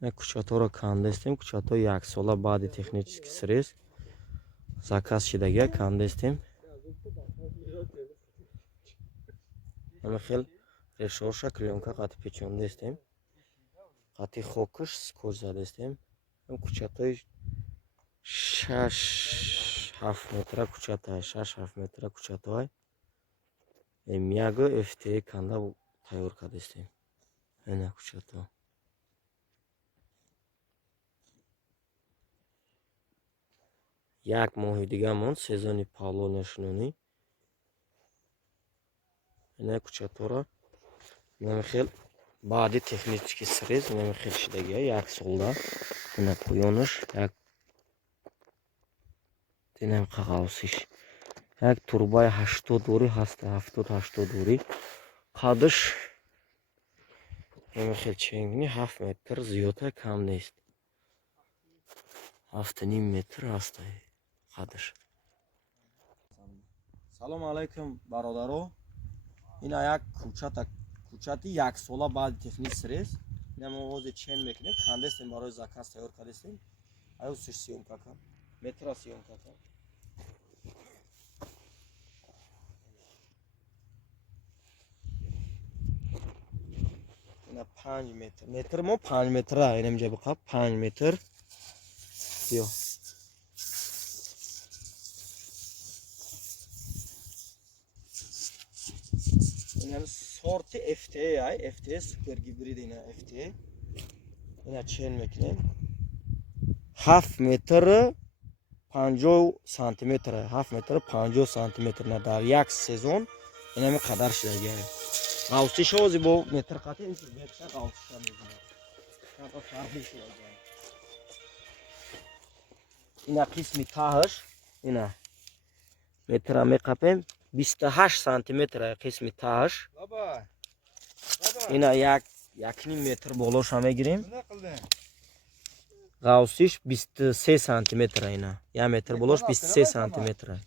Ина кучаторо кандестем. Кучато 1 сола баъди технический срез заказ шидага кандестем. Ама хел решоша клёнка қати печондестем. Қати хокаш скотч задестем. Кучатои 6-7 метра кучатай, 6-7 метра кучатой. Мияго FT канда тайёр кардестем. Ина кучато. Як моҳи дига монд сезони павлонашунонӣ. Ина кучатора намехел баъди технический срез намехел шидага 1 солда. Ина поёнаш як динам қағавсиш. Як турбаи 80 дори ҳаста, 70-80 дори. Қадш намехел ченгни 7 метр зиёда кам нест. 7,5 метр ҳаста қадш. Салом алайкум бародаро. Ина як кучати 1 сола баъди технический срез. Ина мо ҳозир чен мекунем, кандестем барои заказ тайёр кардестем. Аю сиш съёмка кан. Метра съёмка кан. Ина 5 метр. Метр мо 5 метра, ина инҷа биқа 5 метр. Бё. Ина сорти FT ай, FT супер гибрид ина FT. Ина чен мекунем. 7 метр 50 сантиметр, 7 метр 50 сантиметр на дар як сезон ина меқадар шидага. Ғавсиш ҳози бо метр қати ин беша ғавсиша мезунад. Қақа фарқи шидага. Ина қисми таҳаш, ина метра меқапем 28 сантиметр қисми таҳаш. Ина 1,5 метр болоша мегирем. Ғавсиш 23 сантиметр ина. 1 метр болош 23 сантиметр.